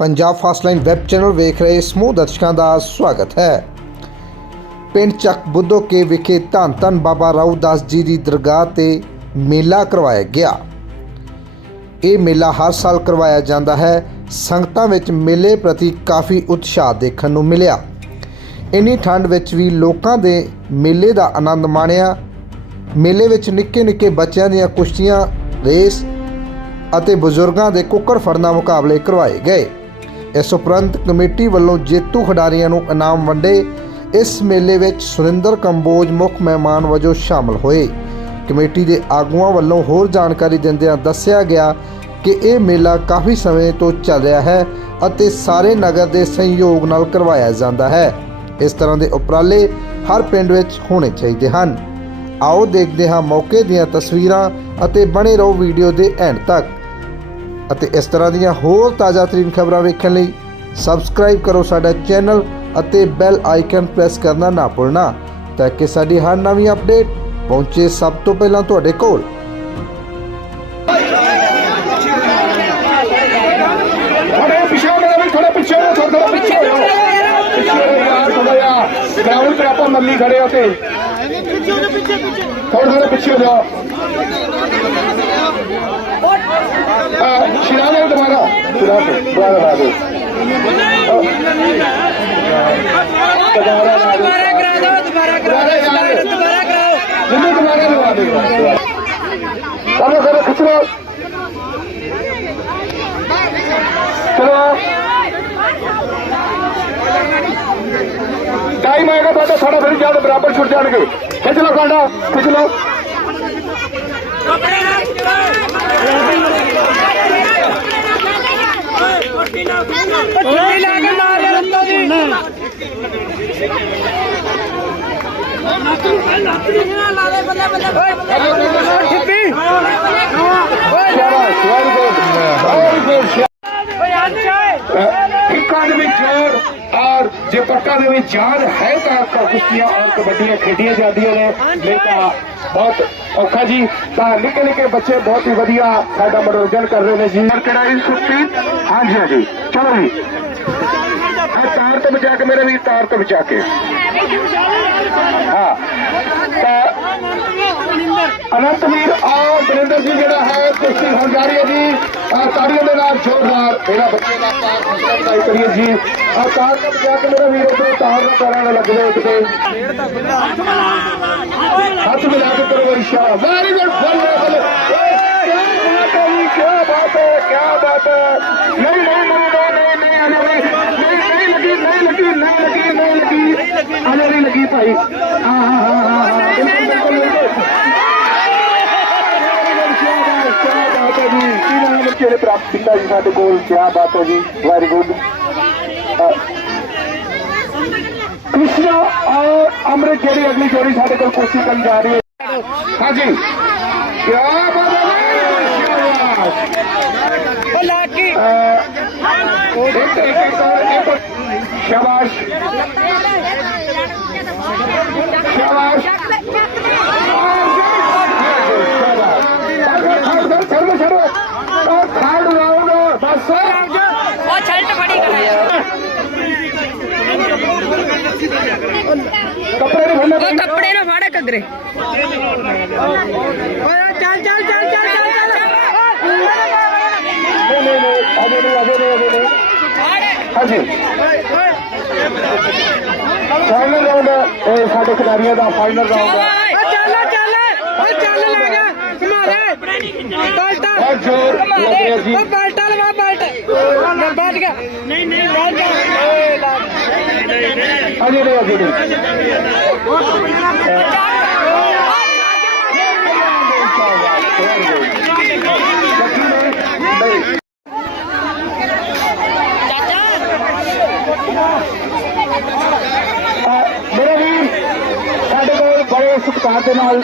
Punjab fast line web channel ਵੇਖ ਰਹੇ ਸਮੂਹ ਦਰਸ਼ਕਾਂ ਦਾ ਸਵਾਗਤ ਹੈ। ਪਿੰਡ ਚੱਕ ਬੁੱਧੋ ਕੇ ਵਿਖੇ ਧੰਨ ਧੰਨ ਬਾਬਾ ਰਾਉ ਦਾਸ ਜੀ ਦੀ ਦਰਗਾਹ ਤੇ ਮੇਲਾ ਕਰਵਾਇਆ ਗਿਆ। ਇਹ ਮੇਲਾ ਹਰ ਸਾਲ ਕਰਵਾਇਆ ਜਾਂਦਾ ਹੈ। ਸੰਗਤਾਂ ਵਿੱਚ ਮੇਲੇ ਪ੍ਰਤੀ ਕਾਫੀ ਉਤਸ਼ਾਹ ਦੇਖਣ ਨੂੰ ਮਿਲਿਆ। ਇੰਨੀ ਠੰਡ ਵਿੱਚ ਵੀ ਲੋਕਾਂ ਦੇ ਮੇਲੇ ਦਾ ਆਨੰਦ ਮਾਣਿਆ। ਮੇਲੇ ਵਿੱਚ ਨਿੱਕੇ ਨਿੱਕੇ ਬੱਚਿਆਂ ਦੀਆਂ ਕੁਸ਼ਤੀਆਂ, ਰੇਸ ਅਤੇ ਬਜ਼ੁਰਗਾਂ ਦੇ ਕੁੱਕੜ ਫੜਨਾ ਮੁਕਾਬਲੇ ਕਰਵਾਏ ਗਏ। ਇਸ ਉਪਰੰਤ ਕਮੇਟੀ ਵੱਲੋਂ ਜੇਤੂ ਖਿਡਾਰੀਆਂ ਨੂੰ ਇਨਾਮ ਵੰਡੇ ਇਸ ਮੇਲੇ ਵਿੱਚ ਸੁਰਿੰਦਰ ਕੰਬੋਜ ਮੁੱਖ ਮਹਿਮਾਨ ਵਜੋਂ ਸ਼ਾਮਲ ਹੋਏ। ਕਮੇਟੀ ਦੇ ਆਗੂਆਂ ਵੱਲੋਂ ਹੋਰ ਜਾਣਕਾਰੀ ਦਿੰਦਿਆਂ ਦੱਸਿਆ ਗਿਆ ਕਿ ਇਹ ਮੇਲਾ ਕਾਫੀ ਸਮੇਂ ਤੋਂ ਚੱਲ ਰਿਹਾ ਹੈ ਅਤੇ ਸਾਰੇ ਨਗਰ ਦੇ ਸਹਿਯੋਗ ਨਾਲ ਕਰਵਾਇਆ ਜਾਂਦਾ ਹੈ। ਇਸ ਤਰ੍ਹਾਂ ਦੇ ਉਪਰਾਲੇ ਹਰ ਪਿੰਡ ਵਿੱਚ ਹੋਣੇ ਚਾਹੀਦੇ ਹਨ। ਆਓ ਦੇਖਦੇ ਹਾਂ ਮੌਕੇ ਦੀਆਂ ਤਸਵੀਰਾਂ ਅਤੇ ਬਣੇ ਰਹੋ ਵੀਡੀਓ ਦੇ ਐਂਡ ਤੱਕ। ਅਤੇ ਇਸ ਤਰ੍ਹਾਂ ਦੀਆਂ ਹੋਰ ਤਾਜ਼ਾ ਤਰੀਨ ਖਬਰਾਂ ਵੇਖਣ ਲਈ ਸਬਸਕ੍ਰਾਈਬ ਕਰੋ ਸਾਡਾ ਚੈਨਲ ਅਤੇ ਬੈਲ ਆਈਕਨ ਪ੍ਰੈਸ ਕਰਨਾ ਨਾ ਭੁੱਲਣਾ ਤਾਂ ਕਿ ਸਾਡੀ ਹਰ ਨਵੀਂ ਅਪਡੇਟ ਪਹੁੰਚੇ ਸਭ ਤੋਂ ਪਹਿਲਾਂ ਤੁਹਾਡੇ ਕੋਲ। ਗਰਾਊਂਡ ਤੇ ਆਪਾਂ ਮੱਲੀ ਖੜੇ ਹੋ ਤੇ ਥੋੜਾ ਥੋੜਾ ਪਿੱਛੇ ਹੋ ਜਾਓ। ਆ ਸ਼ਿਰਾ ਦੇ ਦੁਬਾਰਾ ਸ਼ਿਰਾ ਦੇ ਦੁਬਾਰਾ ਲਾ ਦੇ ਦੁਬਾਰਾ ਲਾ ਦੇ ਦੁਬਾਰਾ ਕਰਾ ਦਿਓ ਦੁਬਾਰਾ ਕਰਾ ਦੁਬਾਰਾ ਦਿਓ ਯਾਰ ਦੁਬਾਰਾ ਕਰਾਓ ਜਿੰਨੇ ਦੁਬਾਰਾ ਲਵਾ ਦੇ ਟਾਈਮ ਆਏਗਾ ਤੁਹਾਡਾ ਸਾਡਾ ਫਿਰ ਜਦ ਬਰਾਬਰ ਛੁੱਟ ਜਾਣਗੇ ਖਿੱਚ ਲਓ ਕਾਂਡਾ ਖਿੱਚ ਲਓ ਛੁੱਟੀ ਲਾ ਕੇ ਮਾਰ ਦੇ ਰੰਤੋ ਜੀ। ਠਿੱਪੀ ਸ਼ਾਬਾਸ਼। ਵੈਰੀ ਗੁੱਡ ਵੈਰੀ ਗੁੱਡ ਓਏ ਅੱਛਾ ਫਿੱਕਾ ਦੇ ਵਿੱਚ ਜ਼ੋਰ ਔਰ ਪੱਕਾ ਦੇ ਵਿੱਚ ਜਾਨ ਹੈ ਤਾਂ ਕੁਸ਼ਤੀਆਂ ਔਰ ਕਬੱਡੀਆਂ ਖੇਡੀਆਂ ਜਾਂਦੀਆਂ ਨੇ। ਨਹੀਂ ਤਾਂ ਬਹੁਤ ਔਖਾ ਜੀ। ਤਾਂ ਨਿੱਕੇ ਨਿੱਕੇ ਬੱਚੇ ਬਹੁਤ ਹੀ ਵਧੀਆ ਸਾਡਾ ਮਨੋਰੰਜਨ ਕਰ ਰਹੇ ਨੇ ਜੀ। ਕਿਹੜਾ ਇਹ ਸੁਪੀ ਹਾਂਜੀ ਹਾਂਜੀ। ਚਲੋ ਜੀ ਤਾਰ ਤੋਂ ਬਚਾ ਕੇ ਮੇਰੇ ਵੀ ਤਾਰ ਤੋਂ ਬਚਾ ਕੇ। ਹਾਂ। ਤਾਂ ਅਨੰਤਵੀਰ ਔਰ ਜਿਹੜਾ ਹੈ ਕੁਸ਼ਤੀ ਹੋਣ ਜਾ ਰਹੀ ਹੈ ਜੀ ਆਹ ਤਾੜੀਆਂ ਦੇ ਨਾਲ ਜ਼ੋਰਦਾਰ ਮੇਰਾ ਬੱਚੇ ਦਾ ਤਾਰ ਹੌਸਲਾ ਵਧਾਈ ਕਰੀਏ ਜੀ ਆ ਤਾਰ ਤੋਂ ਬਚਾ ਕੇ ਮੇਰਾ ਵੀਰ ਉਧਰ ਤਾਰ ਨੂੰ ਪੈਰਾਂ ਨਾਲ ਲੱਗ ਜਾਏ ਕਿਤੇ ਹੱਥ ਮਿਲਾ ਕੇ ਕਰੋ ਇਸ਼ਾਰਾ ਵੈਰੀ ਗੁੱਡ ਬੱਲੇ ਬੱਲੇ ਕੀ ਬਾਤ ਹੈ ਜੀ ਕੀ ਬਾਤ ਹੈ ਕੀ ਬਾਤ ਹੈ ਨਹੀਂ ਨਹੀਂ ਨਹੀਂ ਨਹੀਂ ਨਹੀਂ ਅਜੇ ਨਹੀਂ ਨਹੀਂ ਲੱਗੀ ਨਹੀਂ ਲੱਗੀ ਨਹੀਂ ਲੱਗੀ ਨਹੀਂ ਲੱਗੀ ਅਜੇ ਨਹੀਂ ਲੱਗੀ ਭਾਈ ਹਾਂ ਹਾਂ ਹਾਂ ਹਾਂ ਹਾਂ ਬਿਲਕੁਲ ਬਿਲਕੁਲ ਬਿਲਕੁਲ ਕਿਆ ਬਾਤ ਹੈ ਜੀ ਕੀ ਪ੍ਰਾਪਤ ਕੀਤਾ ਜੀ, ਸਾਡੇ ਕੋਲ ਕੀ ਬਾਤ ਹੈ ਜੀ ਵੈਰੀ ਗੁੱਡ ਕ੍ਰਿਸ਼ਨਾ ਔਰ ਅਮਰਿਤ ਜਿਹੜੀ ਅਗਲੀ ਜੋੜੀ ਸਾਡੇ ਕੋਲ ਕੋਸ਼ਿਸ਼ ਕਰਨ ਜਾ ਰਹੀ ਹੈ। ਹਾਂਜੀ। ਕੀ ਬਾਤ ਹੈ ਜੀ ਲਾਕੀ ਇੱਕ ਇੱਕ ਇੱਕ ਸ਼ਾਬਾਸ਼। ਸ਼ਾਬਾਸ਼ ਬਸ ਉਹ ਛਲਟ ਫੜੀ ਕਰਾਇਆ ਕੱਪੜੇ ਨਹੀਂ ਫੜਨੇ ਉਹ ਕੱਪੜੇ ਨਾ ਫਾੜੇ ਕਗਰੇ ਓਏ ਚੱਲ ਚੱਲ ਚੱਲ ਚੱਲ ਚੱਲ ਚੱਲ। ਨਹੀਂ ਨਹੀਂ ਨਹੀਂ ਅਜੇ ਨਹੀਂ ਅਜੇ ਨਹੀਂ ਅਜੇ ਨਹੀਂ। ਹਾਂਜੀ। ਫਾਈਨਲ ਰਾਉਂਡ ਇਹ ਸਾਡੇ ਖਿਡਾਰੀਆਂ ਦਾ ਫਾਈਨਲ ਰਾਉਂਡ ਹੈ ਚੱਲ ਚੱਲ ਓ ਚੱਲ ਲੈ। ਗਿਆ ਘੁਮਾਰੇ ਪਲਟਾ ਬਹੁਤ ਜ਼ੋਰ ਲੱਗ ਰਿਹਾ ਜੀ। ਓ ਪਲਟਾ ਲਵਾ ਪਲਟ ਬੈਠ ਗਿਆ। ਨਹੀਂ ਨਹੀਂ ਬੈਠ ਗਿਆ ਓਏ ਲਾ ਅਜੇ ਨਹੀਂ ਅਜੇ ਨਹੀਂ ਮੇਰੇ ਵੀਰ ਸਾਡੇ ਕੋਲ ਬੜੇ ਸਤਿਕਾਰ ਦੇ ਨਾਲ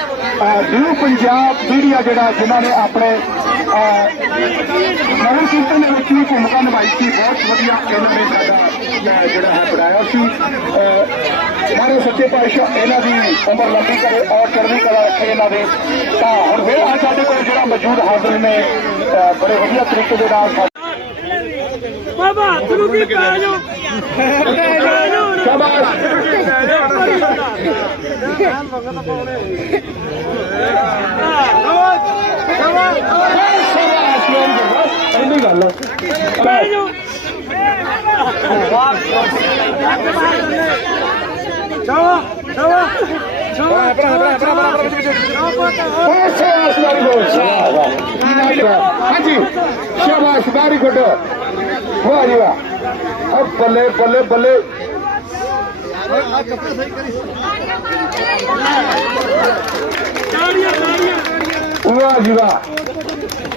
ਨਿਊ ਪੰਜਾਬ ਮੀਡੀਆ ਜਿਹੜਾ ਜਿਨ੍ਹਾਂ ਨੇ ਆਪਣੇ ਨਗਰ ਕੀਰਤਨ ਦੇ ਵਿੱਚ ਵੀ ਭੂਮਿਕਾ ਨਿਭਾਈ ਸੀ ਬਹੁਤ ਵਧੀਆ ਇਹਨਾਂ ਨੇ ਸਾਡਾ ਜਿਹੜਾ ਹੈ ਬਣਾਇਆ ਸੀ ਮਾਰੇ ਸੱਚੇ ਪਾਤਸ਼ਾਹ ਇਹਨਾਂ ਦੀ ਉਮਰ ਲੰਬੀ ਕਰੇ ਔਰ ਚੜ੍ਹਦੀ ਕਲਾ ਰੱਖੇ ਇਹਨਾਂ ਦੇ। ਤਾਂ ਹੁਣ ਫਿਰ ਅੱਜ ਸਾਡੇ ਕੋਲ ਜਿਹੜਾ ਮੌਜੂਦ ਹਾਜ਼ਰ ਨੇ ਬੜੇ ਵਧੀਆ ਤਰੀਕੇ ਦੇ ਨਾਲ ਬਾਬਾ ਤੂੰ ਕੀ ਪੈ ਜਾਓ। ਸ਼ਾਬਾਸ਼। ਸ਼ਾਬਾਸ਼। ਮੇਰੀ ਗੱਲ ਪੈ ਜਾਓ ਚਾਵਾ ਚਾਵਾ ਚਾਵਾ ਭਰਾ ਭਰਾ ਭਰਾ ਸ਼ਾਬਾਸ਼ ਵੈਰੀ ਗੁੱਡ ਸ਼ਾਬਾਸ਼ ਹਾਂਜੀ, ਸ਼ਾਬਾਸ਼ ਵੈਰੀ ਗੁੱਡ ਵਾਹ ਜੀ ਵਾਹ। ਅਬ ਬੱਲੇ ਬੱਲੇ ਬੱਲੇ। ਤਾੜੀਆਂ ਤਾੜੀਆਂ ਵਾਹ ਜੀ ਵਾਹ।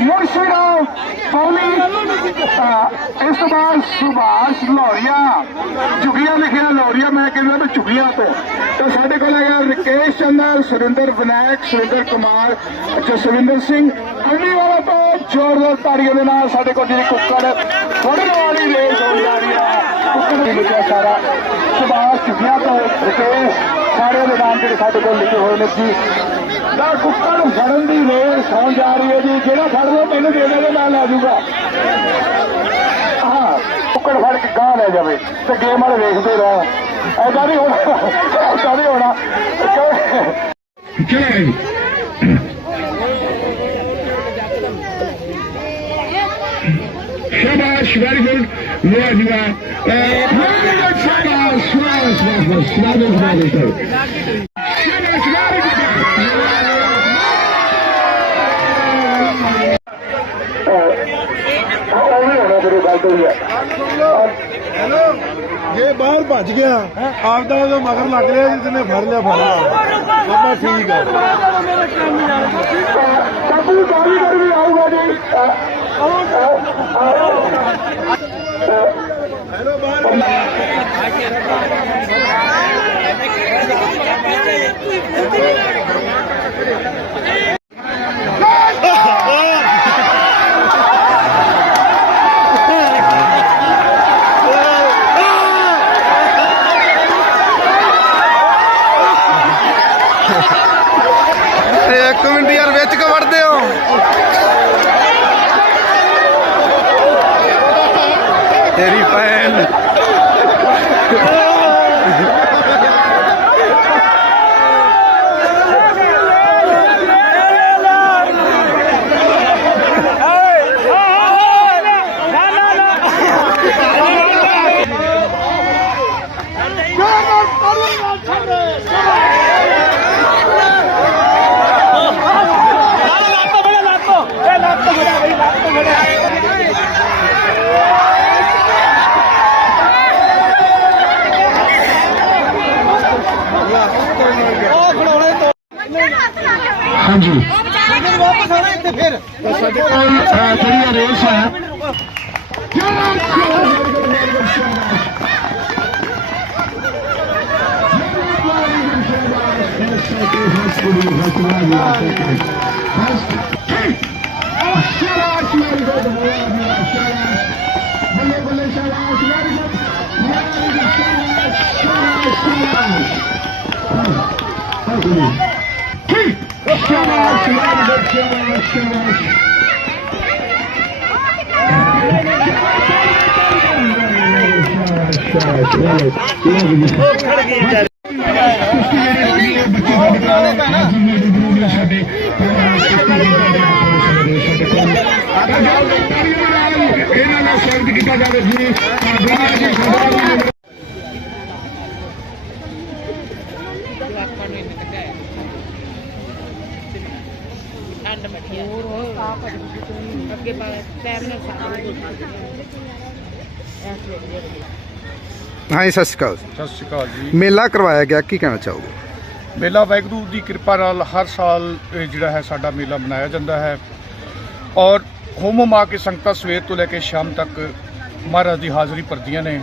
ਮੁਰਸ਼ਿਦਾ ਪੌਲੀ ਇਸ ਤੋਂ ਬਾਅਦ ਸੁਭਾਸ਼ ਲੋਰੀਆ। ਝੁਗੀਆਂ ਲਿਖਿਆ ਲੋਰੀਆ ਮੈਂ ਕਹਿੰਦਾ ਵੀ ਝੁਗੀਆਂ ਤੋਂ। ਤਾਂ ਸਾਡੇ ਕੋਲ ਹੈਗਾ ਰਕੇਸ਼ ਚੰਦਰ, ਸੁਰਿੰਦਰ ਵਿਨਾਇਕ, ਸੁਰਿੰਦਰ ਕੁਮਾਰ, ਜਸਵਿੰਦਰ ਸਿੰਘ। ਅੰਨੀ ਵਾਲਾ ਤੋਂ ਜ਼ੋਰਦਾਰ ਤਾੜੀਆਂ ਦੇ ਨਾਲ ਸਾਡੇ ਕੋਲ ਜਿਹੜੀ ਕੁੱਕੜ, ਫੜਨ ਵਾਲੀ ਰੇਸ ਹੋਣ ਜਾ ਰਹੀ ਹੈ ਕੁੱਕੜ ਦੀ ਲਿਖਿਆ ਸਾਰਾ। ਸੁਭਾਸ਼ ਝੁਗੀਆਂ ਤੋਂ ਰਕੇਸ਼ ਸਾਰੇ ਦੇ ਨਾਮ ਜਿਹੜੇ ਸਾਡੇ ਕੋਲ ਲਿਖੇ ਹੋਏ ਨੇ ਜੀ। ਦਾ ਨੂੰ ਫੜਨ ਦੀ ਰੇਸ ਸੌਂ ਜਾ ਰਹੀ ਹੈ ਜੀ। ਜਿਹੜਾ ਫੜ ਲਓ, ਮੈਨੂੰ ਦੇ ਦੇਵੇ ਨਾਲ ਆ ਜਾਊਗਾ। ਹਾਂ ਕੁੱਕੜ ਫੜ ਕੇ ਗਾਂ ਲੈ ਜਾਵੇ ਤੇ ਗੇਮ ਵਾਲੇ ਵੇਖਦੇ ਰਹਿ। ਐਦਾਂ ਨਹੀਂ ਹੋਣਾ ਐਦਾਂ ਨਹੀਂ ਹੋਣਾ। ਚਲੋ ਸ਼ਾਬਾਸ਼ ਵੈਰੀ ਗੁੱਡ ਵਾਹ ਜੀ ਵਾਹ ਸ਼ਾਬਾਸ਼ ਸ਼ਾਬਾਸ਼ ਸ਼ਾਬਾਸ਼ ਸ਼ਾਬਾਸ਼ ਸ਼ਾਬਾਸ਼ ਵੈਰੀ ਗੁੱਡ ਉਹ ਵੀ ਹੋਣਾ ਤੇਰੇ ਗੱਲ ਤੋਂ ਹੀ ਹੈ ਜੇ ਬਾਹਰ ਭੱਜ ਗਿਆ ਆਪਦਾ ਉਹਦੇ ਮਗਰ ਲੱਗ ਰਿਹਾ ਜਿਸਨੇ ਫੜ ਲਿਆ ਫੜ ਲਿਆ। ਬਾਬਾ ਠੀਕ ਆ। ਕਾਬੂ ਕਾਰੀਗਰ ਵੀ ਆਊਗਾ ਜੀ। ਇੱਕ ਮਿੰਟ ਯਾਰ ਵਿੱਚ ਕ ਵੜਦੇ ਹੋ ਤੇਰੀ ਭੈਣ ਹਾਂਜੀ। ਵਾਪਸ ਆਣਾ ਇੱਥੇ ਫਿਰ ਸਾਡੇ ਕੋਲ ਜਿਹੜੀ ਰੇਸ ਹੈ ਬੱਲੇ ਬੱਲੇ ਸ਼ਾਬਾਸ਼ ਵੈਰੀ ਗੁੱਡ ਵੈਰੀ ਗੁੱਡ ਸ਼ਾਬਾਸ਼ ਸ਼ਾਬਾਸ਼ ਸ਼ਾਬਾਸ਼ ਸ਼ਾਬਾਸ਼ ਵੈਰੀ ਗੁੱਡ ਸ਼ਾਬਾਸ਼ ਸ਼ਾਬਾਸ਼ ਇਹਨਾਂ ਨਾਲ ਸਵਾਗਤ ਕੀਤਾ ਜਾਵੇ ਜੀ ਦੁਨੀਆ ਜੀ ਸਾਡਾ ਠੰਡ ਮੱਠੀ ਅੱਗੇ ਪਾ ਪੈਰ ਨਾਲ ਸਾਰੇ ਹਾਂਜੀ ਸਤਿ ਸ਼੍ਰੀ ਅਕਾਲ। ਸਤਿ ਸ਼੍ਰੀ ਅਕਾਲ ਜੀ। ਮੇਲਾ ਕਰਵਾਇਆ ਗਿਆ ਕੀ ਕਹਿਣਾ ਚਾਹੋਗੇ? ਮੇਲਾ ਵਾਹਿਗੁਰੂ ਦੀ ਕਿਰਪਾ ਨਾਲ ਹਰ ਸਾਲ ਇਹ ਜਿਹੜਾ ਹੈ ਸਾਡਾ ਮੇਲਾ ਮਨਾਇਆ ਜਾਂਦਾ ਹੈ। ਔਰ ਹੋਮ ਮਾ ਕੇ ਸੰਗਤਾਂ ਸਵੇਰ ਤੋਂ ਲੈ ਕੇ ਸ਼ਾਮ ਤੱਕ ਮਹਾਰਾਜ ਦੀ ਹਾਜ਼ਰੀ ਭਰਦੀਆਂ ਨੇ।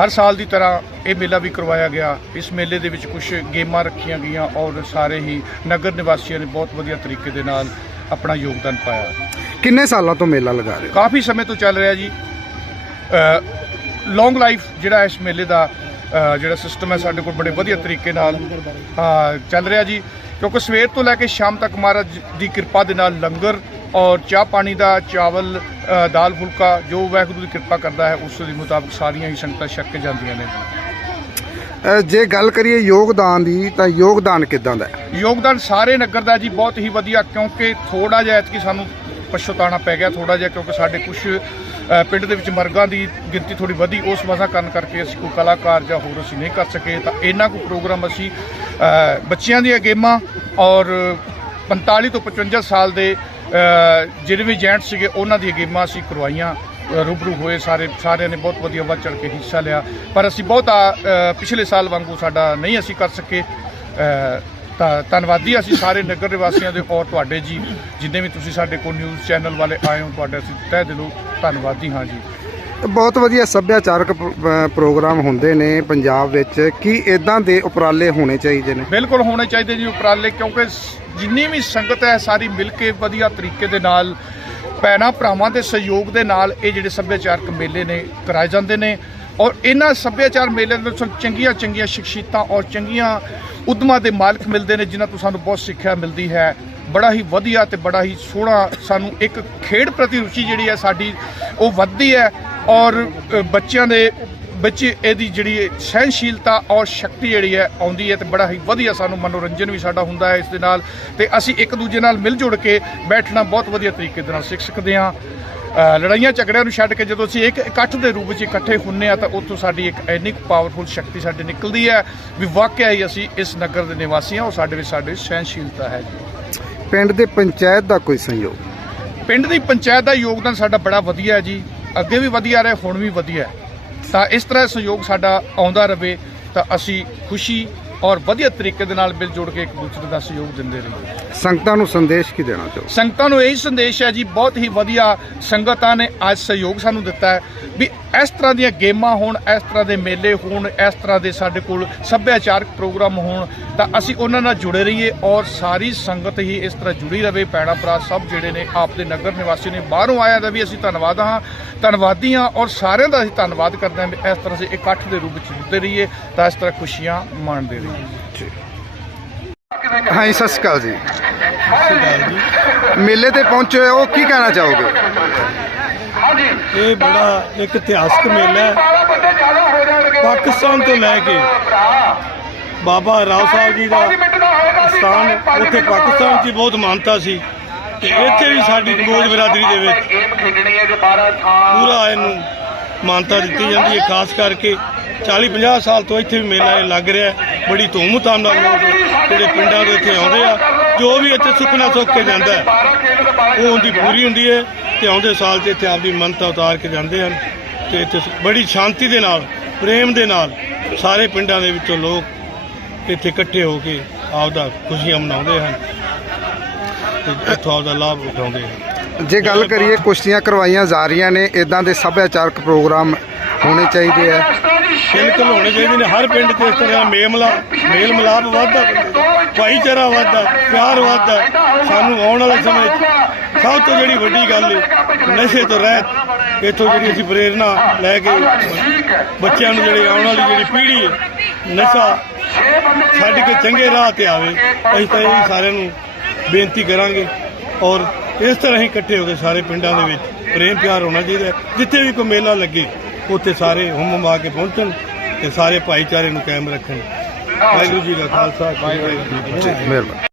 ਹਰ ਸਾਲ ਦੀ ਤਰ੍ਹਾਂ ਇਹ ਮੇਲਾ ਵੀ ਕਰਵਾਇਆ ਗਿਆ। ਇਸ ਮੇਲੇ ਦੇ ਵਿੱਚ ਕੁਝ ਗੇਮਾਂ ਰੱਖੀਆਂ ਗਈਆਂ ਔਰ ਸਾਰੇ ਹੀ ਨਗਰ ਨਿਵਾਸੀਆਂ ਨੇ ਬਹੁਤ ਵਧੀਆ ਤਰੀਕੇ ਦੇ ਨਾਲ ਆਪਣਾ ਯੋਗਦਾਨ ਪਾਇਆ ਕਿੰਨੇ ਸਾਲਾਂ ਤੋਂ ਮੇਲਾ ਲਗਾ ਰਹੇ ਹੋ? ਕਾਫੀ ਸਮੇਂ ਤੋਂ ਚੱਲ ਰਿਹਾ ਜੀ। ਲੌਂਗ ਲਾਈਫ ਜਿਹੜਾ ਇਸ ਮੇਲੇ ਦਾ ਅ, ਜਿਹੜਾ ਸਿਸਟਮ ਹੈ ਸਾਡੇ ਕੋਲ ਬੜੇ ਵਧੀਆ ਤਰੀਕੇ ਨਾਲ ਚੱਲ ਰਿਹਾ ਜੀ। ਕਿਉਂਕਿ ਸਵੇਰ ਤੋਂ ਲੈ ਕੇ ਸ਼ਾਮ ਤੱਕ ਮਹਾਰਾਜ ਦੀ ਕਿਰਪਾ ਦੇ ਨਾਲ ਲੰਗਰ ਔਰ ਚਾਹ ਪਾਣੀ ਦਾ ਚਾਵਲ ਅ, ਦਾਲ ਫੁਲਕਾ ਜੋ ਵਾਹਿਗੁਰੂ ਦੀ ਕਿਰਪਾ ਕਰਦਾ ਹੈ ਉਸ ਦੇ ਮੁਤਾਬਕ ਸਾਰੀਆਂ ਹੀ ਸੰਗਤਾਂ ਛਕ ਕੇ ਜਾਂਦੀਆਂ ਨੇ। ਜੇ ਗੱਲ ਕਰੀਏ ਯੋਗਦਾਨ ਦੀ ਤਾਂ ਯੋਗਦਾਨ ਕਿਦਾਂ ਦਾ ਹੈ? ਯੋਗਦਾਨ ਸਾਰੇ ਨਗਰ ਦਾ ਜੀ ਬਹੁਤ ਹੀ ਵਧੀਆ ਕਿਉਂਕਿ ਥੋੜਾ ਜਿਹਾ ਐਤਕੀ ਸਾਨੂੰ ਪਛਤਾਣਾ ਪੈ ਗਿਆ ਥੋੜਾ ਜਿਹਾ ਕਿਉਂਕਿ ਸਾਡੇ ਕੁਝ ਪਿੰਡ ਦੇ ਵਿੱਚ ਮਰਗਾਂ ਦੀ ਗਿਣਤੀ ਥੋੜੀ ਵਧੀ ਉਸ ਵਜ੍ਹਾ ਕਾਰਨ ਕਰਕੇ ਅਸੀਂ ਕੋਈ ਕਲਾਕਾਰ ਜਾਂ ਹੋਰ ਅਸੀਂ ਨਹੀਂ ਕਰ ਸਕੇ। ਤਾਂ ਇਹਨਾਂ ਕੋ ਪ੍ਰੋਗਰਾਮ ਅਸੀਂ ਅ, ਬੱਚਿਆਂ ਦੀਆਂ ਗੇਮਾਂ ਔਰ 45 ਤੋਂ 55 ਸਾਲ ਦੇ ਅ, ਜਿਹੜੇ ਵੀ ਜੈਂਟ ਸੀਗੇ ਉਹਨਾਂ ਦੀਆਂ ਗੇਮਾਂ ਅਸੀਂ ਕਰਵਾਈਆਂ। ਰੂਬਰੂ ਹੋਏ ਸਾਰੇ ਸਾਰਿਆਂ ਨੇ ਬਹੁਤ ਵਧੀਆ ਵੱਧ ਚੜ ਕੇ ਹਿੱਸਾ ਲਿਆ। ਪਰ ਅਸੀਂ ਬਹੁਤਾ ਪਿਛਲੇ ਸਾਲ ਵਾਂਗੂ ਸਾਡਾ ਨਹੀਂ ਅਸੀਂ ਕਰ ਸਕੇ। ਤਾਂ ਧੰਨਵਾਦੀ ਅਸੀਂ ਸਾਰੇ ਨਗਰ ਨਿਵਾਸੀਆਂ ਦੇ ਔਰ ਤੁਹਾਡੇ ਜੀ ਜਿੰਨੇ ਵੀ ਤੁਸੀਂ ਸਾਡੇ ਕੋਲ ਨਿਊਜ਼ ਚੈਨਲ ਵਾਲੇ ਆਏ ਹੋ ਤੁਹਾਡੇ ਅਸੀਂ ਤਹਿ ਦਿਲੋਂ ਧੰਨਵਾਦੀ ਹਾਂ ਜੀ। ਬਹੁਤ ਵਧੀਆ ਸੱਭਿਆਚਾਰਕ ਪ੍ਰੋਗਰਾਮ ਹੁੰਦੇ ਨੇ ਪੰਜਾਬ ਵਿੱਚ। ਕੀ ਇਦਾਂ ਦੇ ਉਪਰਾਲੇ ਹੋਣੇ ਚਾਹੀਦੇ ਨੇ? ਬਿਲਕੁਲ ਹੋਣੇ ਚਾਹੀਦੇ ਜੀ ਉਪਰਾਲੇ ਕਿਉਂਕਿ ਜਿੰਨੀ ਵੀ ਸੰਗਤ ਹੈ ਸਾਰੀ ਮਿਲ ਕੇ ਵਧੀਆ ਤਰੀਕੇ ਦੇ ਨਾਲ ਭੈਣਾਂ ਭਰਾਵਾਂ ਦੇ ਸਹਿਯੋਗ ਦੇ ਨਾਲ ਇਹ ਜਿਹੜੇ ਸੱਭਿਆਚਾਰਕ ਮੇਲੇ ਨੇ ਕਰਾਏ ਜਾਂਦੇ ਨੇ ਔਰ ਇਹਨਾਂ ਸੱਭਿਆਚਾਰ ਮੇਲਿਆਂ ਦੇ ਵਿੱਚ ਚੰਗੀਆਂ ਚੰਗੀਆਂ ਸ਼ਖਸੀਅਤਾਂ ਔਰ ਚੰਗੀਆਂ ਉਦਮਾਂ ਦੇ ਮਾਲਕ ਮਿਲਦੇ ਨੇ, ਜਿਨ੍ਹਾਂ ਤੋਂ ਸਾਨੂੰ ਬਹੁਤ ਸਿੱਖਿਆ ਮਿਲਦੀ ਹੈ। ਬੜਾ ਹੀ ਵਧੀਆ ਤੇ ਬੜਾ ਹੀ ਸੋਹਣਾ ਸਾਨੂੰ ਇੱਕ ਖੇਡ ਪ੍ਰਤੀ ਰੁਚੀ ਜਿਹੜੀ ਹੈ ਸਾਡੀ, ਉਹ ਵੱਧਦੀ ਹੈ ਔਰ ਬੱਚਿਆਂ ਦੇ ਵਿੱਚ ਇਹਦੀ ਜਿਹੜੀ ਸਹਿਨਸ਼ੀਲਤਾ ਔਰ ਸ਼ਕਤੀ ਜਿਹੜੀ ਹੈ ਆਉਂਦੀ ਹੈ ਤੇ ਬੜਾ ਹੀ ਵਧੀਆ ਸਾਨੂੰ ਮਨੋਰੰਜਨ ਵੀ ਸਾਡਾ ਹੁੰਦਾ ਹੈ ਇਸ ਦੇ ਨਾਲ। ਤੇ ਅਸੀਂ ਇੱਕ ਦੂਜੇ ਨਾਲ ਮਿਲ ਜੁੜ ਕੇ ਬੈਠਣਾ ਬਹੁਤ ਵਧੀਆ ਤਰੀਕੇ ਦੇ ਨਾਲ ਸਿੱਖ ਸਕਦੇ ਹਾਂ। ਲੜਾਈਆਂ ਝਗੜਿਆਂ ਨੂੰ ਛੱਡ ਕੇ ਜਦੋਂ ਅਸੀਂ ਇੱਕ ਇਕੱਠ ਦੇ ਰੂਪ ਵਿੱਚ ਇਕੱਠੇ ਹੁੰਨੇ ਆ ਤਾਂ ਉੱਥੋਂ ਸਾਡੀ ਇੱਕ ਇੰਨੀ ਪਾਵਰਫੁਲ ਸ਼ਕਤੀ ਸਾਡੇ ਨਿਕਲਦੀ ਹੈ ਵੀ ਵਾਕਿਆ ਹੀ ਅਸੀਂ ਇਸ ਨਗਰ ਦੇ ਨਿਵਾਸੀ ਹਾਂ ਔਰ ਸਾਡੇ ਵਿੱਚ ਸਾਡੀ ਸਹਿਨਸ਼ੀਲਤਾ ਹੈ ਜੀ। ਪਿੰਡ ਦੇ ਪੰਚਾਇਤ ਦਾ ਕੋਈ ਸਹਿਯੋਗ? ਪਿੰਡ ਦੀ ਪੰਚਾਇਤ ਦਾ ਯੋਗਦਾਨ ਸਾਡਾ ਬੜਾ ਵਧੀਆ ਹੈ ਜੀ। ਅੱਗੇ ਵੀ ਵਧੀਆ ਰਿਹਾ ਹੁਣ ਵੀ ਵਧੀਆ ਹੈ। ਤਾਂ ਇਸ ਤਰ੍ਹਾਂ ਸਹਿਯੋਗ ਸਾਡਾ ਆਉਂਦਾ ਰਵੇ ਤਾਂ ਅਸੀਂ ਖੁਸ਼ੀ ਔਰ ਵਧੀਆ ਤਰੀਕੇ ਦੇ ਨਾਲ ਮਿਲ ਜੁੜ ਕੇ ਇੱਕ ਦੂਸਰੇ ਦਾ ਸਹਿਯੋਗ ਦਿੰਦੇ ਰਹੀਏ। ਸੰਗਤਾਂ ਨੂੰ ਸੰਦੇਸ਼ ਕੀ ਦੇਣਾ ਚਾਹੋ ਸੰਗਤਾਂ ਨੂੰ ਇਹੀ ਸੰਦੇਸ਼ ਹੈ ਜੀ ਬਹੁਤ ਹੀ ਵਧੀਆ ਸੰਗਤਾਂ ਨੇ ਅੱਜ ਸਹਿਯੋਗ ਸਾਨੂੰ ਦਿੱਤਾ ਹੈ ਵੀ ਇਸ ਤਰ੍ਹਾਂ ਦੀਆਂ ਗੇਮਾਂ ਹੋਣ ਇਸ ਤਰ੍ਹਾਂ ਦੇ ਮੇਲੇ ਹੋਣ ਇਸ ਤਰ੍ਹਾਂ ਦੇ ਸਾਡੇ ਕੋਲ ਸੱਭਿਆਚਾਰਕ ਪ੍ਰੋਗਰਾਮ ਹੋਣ ਤਾਂ ਅਸੀਂ ਉਹਨਾਂ ਨਾਲ ਜੁੜੇ ਰਹੀਏ ਔਰ ਸਾਰੀ ਸੰਗਤ ਹੀ ਇਸ ਤਰ੍ਹਾਂ ਜੁੜੀ ਰਵੇ। ਪੈਣਾ ਭਰਾ ਸਭ ਜਿਹੜੇ ਨੇ ਆਪ ਦੇ ਨਗਰ ਨਿਵਾਸੀ ਨੇ ਬਾਹਰੋਂ ਆਇਆ ਦਾ ਵੀ ਅਸੀਂ ਧੰਨਵਾਦ ਹਾਂ ਧੰਨਵਾਦੀ ਹਾਂ ਔਰ ਸਾਰਿਆਂ ਦਾ ਅਸੀਂ ਧੰਨਵਾਦ ਕਰਦੇ ਹਾਂ ਵੀ ਇਸ ਤਰ੍ਹਾਂ ਅਸੀਂ ਇਕੱਠ ਦੇ ਰੂਪ ਵਿੱਚ ਜੁੜਦੇ ਰਹੀਏ ਤਾਂ ਇਸ ਤਰ੍ਹਾਂ ਖੁਸ਼ੀਆਂ ਮਾਣਦੇ ਰਹੀਏ। ਹਾਂ ਜੀ, ਸਤਿ ਸ਼੍ਰੀ ਅਕਾਲ ਜੀ। ਮੇਲੇ ਤੇ ਪਹੁੰਚੇ ਹੋ ਕੀ ਕਹਿਣਾ ਚਾਹੋਗੇ? ਇਹ ਬੜਾ ਇੱਕ ਇਤਿਹਾਸਕ ਮੇਲਾ ਹੈ। ਪਾਕਿਸਤਾਨ ਤੋਂ ਲੈ ਕੇ ਬਾਬਾ ਰਾਓ ਸਾਹਿਬ ਜੀ ਦਾ ਸਥਾਨ। ਉੱਥੇ ਪਾਕਿਸਤਾਨ 'ਚ ਹੀ ਬਹੁਤ ਮਾਨਤਾ ਸੀ। ਤੇ ਇੱਥੇ ਵੀ ਸਾਡੀ ਕਬੂਜ ਬਰਾਦਰੀ ਦੇ ਵਿੱਚ ਪੂਰਾ ਇਹਨੂੰ ਮਾਨਤਾ ਦਿੱਤੀ ਜਾਂਦੀ ਹੈ ਖਾਸ ਕਰਕੇ 40 50 ਸਾਲ ਤੋਂ ਇੱਥੇ ਵੀ ਮੇਲਾ ਇਹ ਲੱਗ ਰਿਹਾ ਬੜੀ ਧੂਮ-ਧਾਮ ਨਾਲ ਲੋਕ ਜਿਹੜੇ ਪਿੰਡਾਂ ਤੋਂ ਇੱਥੇ ਆਉਂਦੇ ਆ ਜੋ ਵੀ ਇੱਥੇ ਸੁੱਖਣਾ ਸੁੱਖ ਕੇ ਜਾਂਦਾ ਉਹ ਉਹਦੀ ਪੂਰੀ ਹੁੰਦੀ ਹੈ। ਤੇ ਆਉਂਦੇ ਸਾਲ 'ਚ ਇੱਥੇ ਆਪਦੀ ਮੰਨਤਾ ਉਤਾਰ ਕੇ ਜਾਂਦੇ ਹਨ ਤੇ ਇੱਥੇ ਬੜੀ ਸ਼ਾਂਤੀ ਦੇ ਨਾਲ ਪ੍ਰੇਮ ਦੇ ਨਾਲ ਸਾਰੇ ਪਿੰਡਾਂ ਦੇ ਵਿੱਚੋਂ ਲੋਕ ਇੱਥੇ ਇਕੱਠੇ ਹੋ ਕੇ ਆਪਦਾ ਖੁਸ਼ੀਆਂ ਮਨਾਉਂਦੇ ਹਨ ਤੇ ਇੱਥੋਂ ਆਪਦਾ ਲਾਭ ਉਠਾਉਂਦੇ ਹਨ। ਜੇ ਗੱਲ ਕਰੀਏ ਕੁਸ਼ਤੀਆਂ ਕਰਵਾਈਆਂ ਜਾ ਰਹੀਆਂ ਨੇ ਇਦਾਂ ਦੇ ਸੱਭਿਆਚਾਰਕ ਪ੍ਰੋਗਰਾਮ ਹੋਣੇ ਚਾਹੀਦੇ ਆ। ਬਿਲਕੁਲ ਹੋਣੇ ਚਾਹੀਦੇ ਨੇ। ਹਰ ਪਿੰਡ 'ਚ ਇਸ ਤਰ੍ਹਾਂ ਮੇਲ ਮਿਲਾਪ ਵੱਧਦਾ ਭਾਈਚਾਰਾ ਵੱਧਦਾ, ਪਿਆਰ ਵੱਧਦਾ। ਸਾਨੂੰ ਆਉਣ ਵਾਲੇ ਸਮੇਂ 'ਚ ਸਭ ਤੋਂ ਜਿਹੜੀ ਵੱਡੀ ਗੱਲ ਹੈ ਨਸ਼ੇ ਤੋਂ ਰਹਿਤ, ਇੱਥੋਂ ਜਿਹੜੀ ਅਸੀਂ ਪ੍ਰੇਰਣਾ ਲੈ ਕੇ ਬੱਚਿਆਂ ਨੂੰ ਜਿਹੜੇ ਆਉਣ ਵਾਲੀ ਜਿਹੜੀ ਪੀੜ੍ਹੀ ਹੈ ਨਸ਼ਾ ਛੱਡ ਕੇ ਚੰਗੇ ਰਾਹ ਤੇ ਆਵੇ, ਅਸੀਂ ਤਾਂ ਇਹ ਸਾਰਿਆਂ ਨੂੰ ਬੇਨਤੀ ਕਰਾਂਗੇ। ਔਰ ਇਸ ਤਰ੍ਹਾਂ ਹੀ ਇਕੱਠੇ ਹੋ ਕੇ ਸਾਰੇ ਪਿੰਡਾਂ ਦੇ ਵਿੱਚ ਪ੍ਰੇਮ ਪਿਆਰ ਹੋਣਾ ਚਾਹੀਦਾ ਜਿੱਥੇ ਵੀ ਕੋਈ ਮੇਲਾ ਲੱਗੇ, ਉੱਥੇ ਸਾਰੇ ਹੁੰਮ ਆ ਕੇ ਪਹੁੰਚਣ ਤੇ ਸਾਰੇ ਭਾਈਚਾਰੇ ਨੂੰ ਕਾਇਮ ਰੱਖਣ। ਵਾਹਿਗੁਰੂ ਜੀ ਦਾ ਖਾਲਸਾ ਵਾਹਿਗੁਰੂ ਜੀ ਕੀ ਫਤਿਹ। ਮਿਹਰਬਾਨੀ।